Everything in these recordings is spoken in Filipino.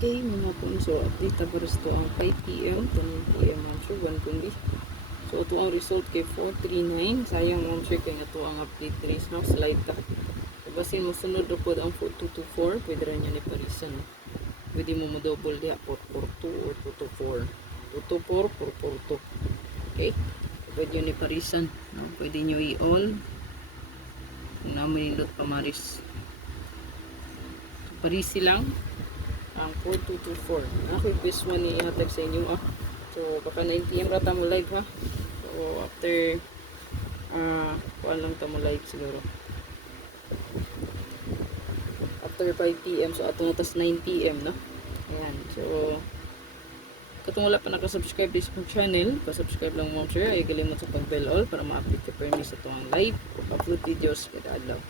Okay, mga kung so update ta para sa ang 5 PM, 10 PM answer 1 kundi. So ito ang result kay 439. Sayang mo check kay ito ang update diri no slide ta. Basin mo sunod ra pod ang 4224, pwede ra niya ni parisan. Pwede mo double diha 442 or 224. 224 442. Okay? Pwede yun ni parisan, no? Pwede nyo i-all. Kung naman nindot pamaris. Parisi lang ang 4224. Ako yung best one ni ihatag sa inyo So baka 9 PM rata mo live ha. So after kuan lang ta mo live siguro. After 5 PM so atong tas 9 PM no. Ayan. So katong wala pa naka-subscribe sa channel, pa-subscribe lang mo sir. Ay galimot sa pag-bell all para ma-update ka permi sa tuwang live o upload videos kada adlaw.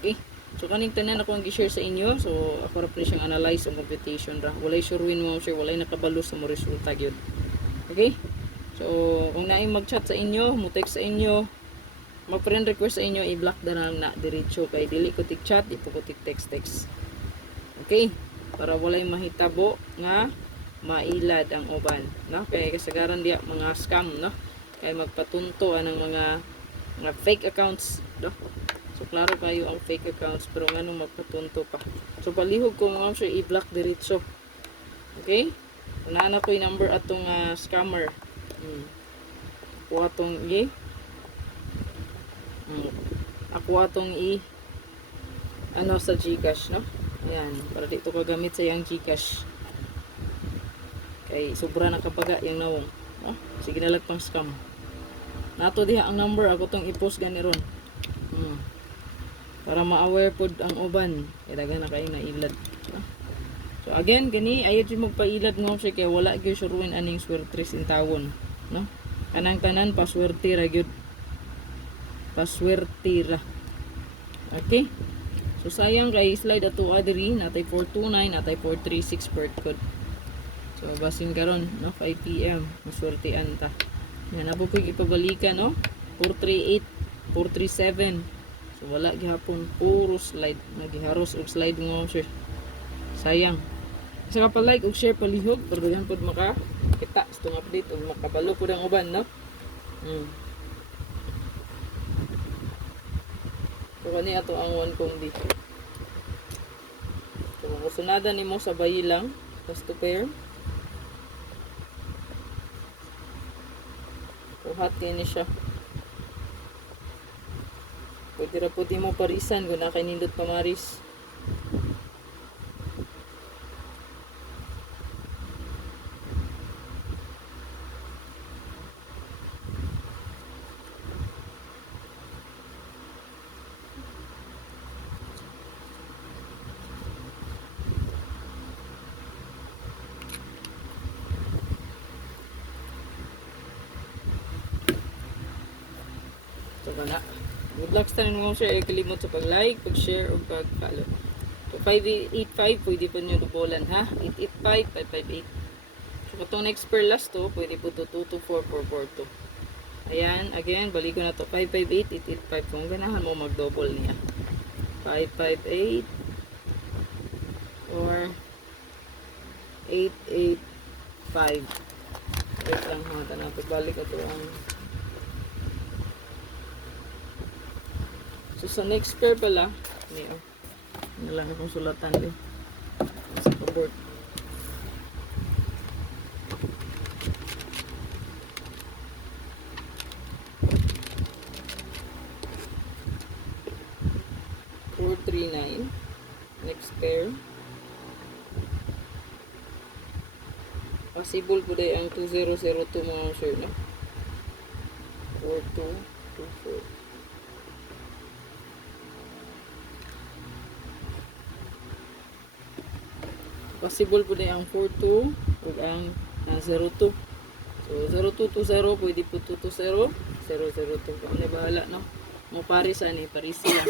Okay? So kaning tanan ako ang gi-share sa inyo. So ako ra pa siyang analyze ang computation ra. Walay sure win mo sir, walay nakabalo sa mo resulta gyud. Okay? So kung naay mag-chat sa inyo, mo text sa inyo, mag-friend request sa inyo, i-block na lang na diretso kay dili ko tik-chat, di po ko tik-text. Okay? Para walay mahitabo nga mailad ang uban, no? Kay kasagaran diya mga scam, no? Kay magpatunto anang mga fake accounts, no? So klaro kayo ang fake accounts pero nganong magpatunto pa. So palihog ko mga sir i-block diretso. Okay? Unahan ko yung number atong scammer. Ako atong ako atong sa GCash, no? Ayan, para dito ko gamit sa yang GCash. Kay sobra na kapaga yung nawong, no? Sige na lang pang scam. Nato diha ang number ako tong i-post gani ron. Para ma-aware pod ang uban kay daghan na kayo nailad, no? So again gani ayod yung magpailad ngo siya kay wala gyud suruin aning swertres in tawon, no? Kanang tanan paswerte ra gyud. Paswerte ra. Okay? So sayang kay slide ato adiri natay 429 natay 436 per code. So basin karon no 5 PM maswertean ta. Yan abo ko ipabalikan no 438 437. So wala gihapon puro slide nagiharos og slide mo sir. Sayang. Sa ka pa like og share palihog para daghan pod maka kita sa update og makabalo pod ang uban no. So kani ato ang 1 kundi. So sunada nimo sa bayi lang just to pair. Uhat kini siya. Pwede ra po di mo parisan kung na kay nindot pamaris. So kana. Good luck sa rin mo share. Kalimot sa pag-like, pag-share, o pag-follow. So 585 pwede po nyo dubolan ha. 885, 558. So itong next per last to, pwede po to 224, 442. Ayan, again, balik ko na to 558, 885. Kung ganahan mo mag-double niya. 558 or 885. Wait lang ha, tanang pagbalik ko to ang so sa next pair pala, ano lang akong sulatan din sa board. Next pair. Possible po day ang 2002 mga sir, no? 4224. Possible po din ang 42 ug ang 02. So 0220 pwede po 220 002. Kung ano bahala no. Mo paris ani paris sila.